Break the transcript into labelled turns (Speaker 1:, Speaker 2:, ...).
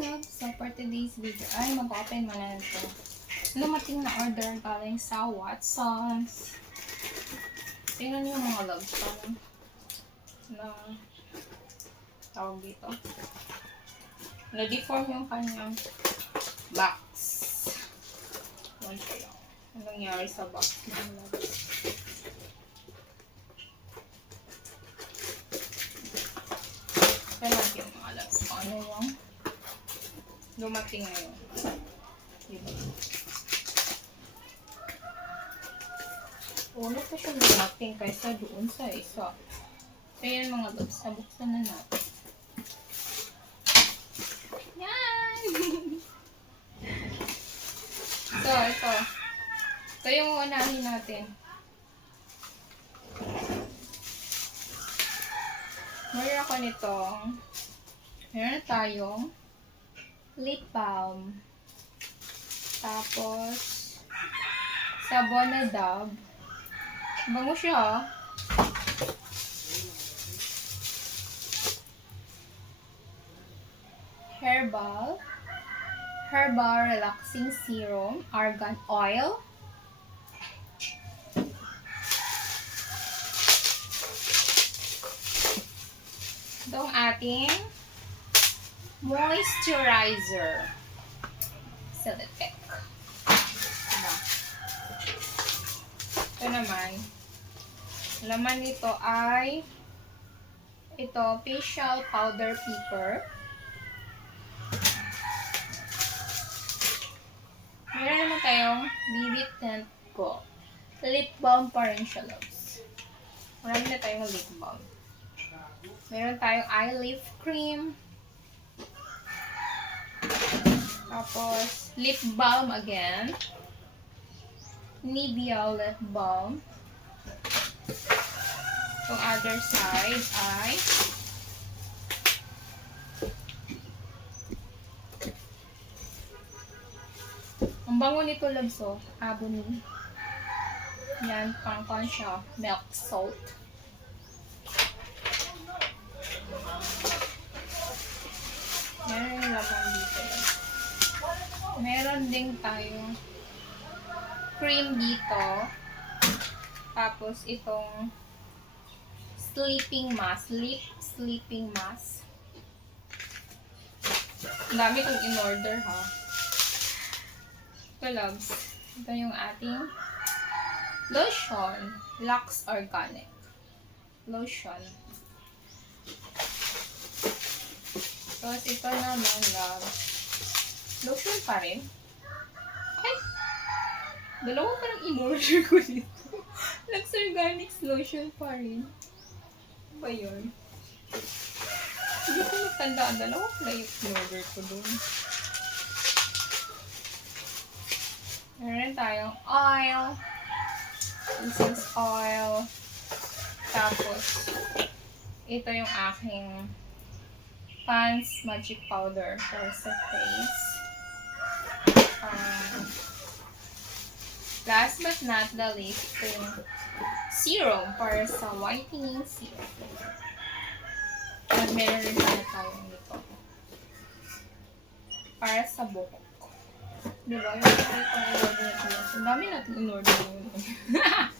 Speaker 1: love. So, for today's video, ay, mag-open mo na ito. Lumating na order galing sa Watsons. Tingnan niyo mga loves. Parang, na, tawag dito. Na-deform yung kanyang box. Ko lang. Anong nangyari sa box ng loves? Kaya natin mga. Kung ano yung dumating ngayon. Diba? Una pa siya dumating kaysa doon sa isa. So, yun mga loves. Nabuksan na natin. Yan! so, ito. Ito yung unahin natin. Meron ako nitong meron tayong lip balm. Tapos, sabon na dab. Bango siya, ah. Herbal. Herbal Relaxing Serum. Argan Oil. Ito ang ating moisturizer. Celitec. Diba? Ito naman. Laman nito ay ito, facial powder picker. Meron naman tayong BB Tint ko. Lip balm pa rin siya, loves. Marami na tayong lip balm. Meron tayong eye lift cream. Tapos, lip balm again. Nivea lip balm. Itong other side ay ang bango nito, loves, oh. Abony. Yan, pang pan siya. Milk salt. Meron yung laman dito. Meron din tayong cream dito. Tapos itong sleeping mask. Sleep, sleeping mask. Ang dami kong in-order ha. Ito loves. Ito yung ating lotion. Lux Organic. Lotion. Tapos ito naman, love. Lotion pa rin. Ay! Dalawa pa lang in-order ko dito. Lux Organics lotion pa rin. Ano ba yun? Hindi ko matandaan. Dalawa pala yung in-order ko doon. Meron tayong oil. Incense oil. Tapos, ito yung aking Pants Magic Powder for sa face. Um, last but not the least, ito yung serum para sa whitening serum. At meron rin pala tayong nito. Para sa buhok. Diba? Yung ito yung order natin. Ang dami natin in-order yun.